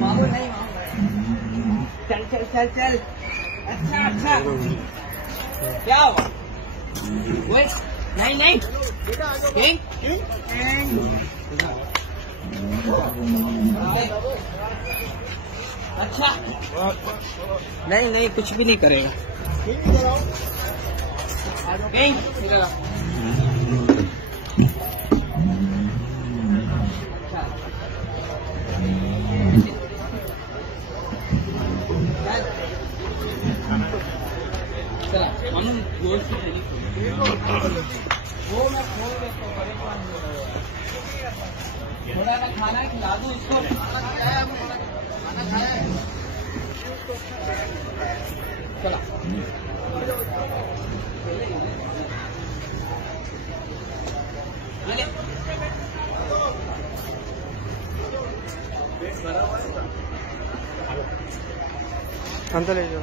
मामू नहीं, चल चल चल चल। अच्छा अच्छा, क्या हुआ? नहीं नहीं, अच्छा नहीं नहीं, कुछ भी नहीं करेगा। चला मानो जोर से वो मैं खोल देता हूँ, थोड़ा ना खाना खिला दूँ इसको। खाना खाया है। चला अंदर ले जाओ।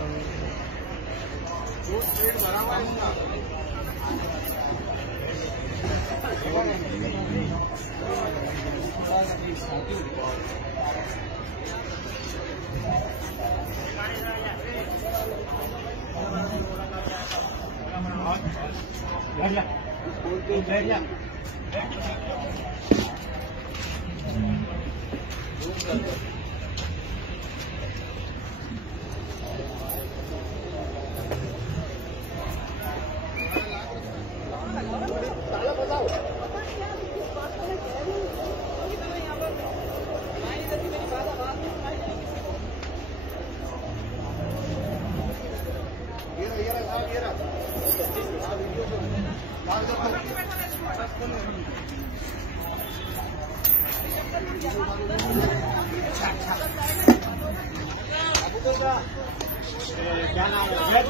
क्या नाम है?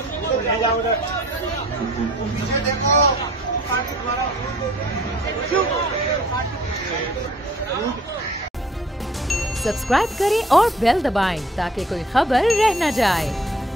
ले जाओ उधर, पीछे देखो। सब्सक्राइब करें और बेल दबाएं ताकि कोई खबर रह न जाए।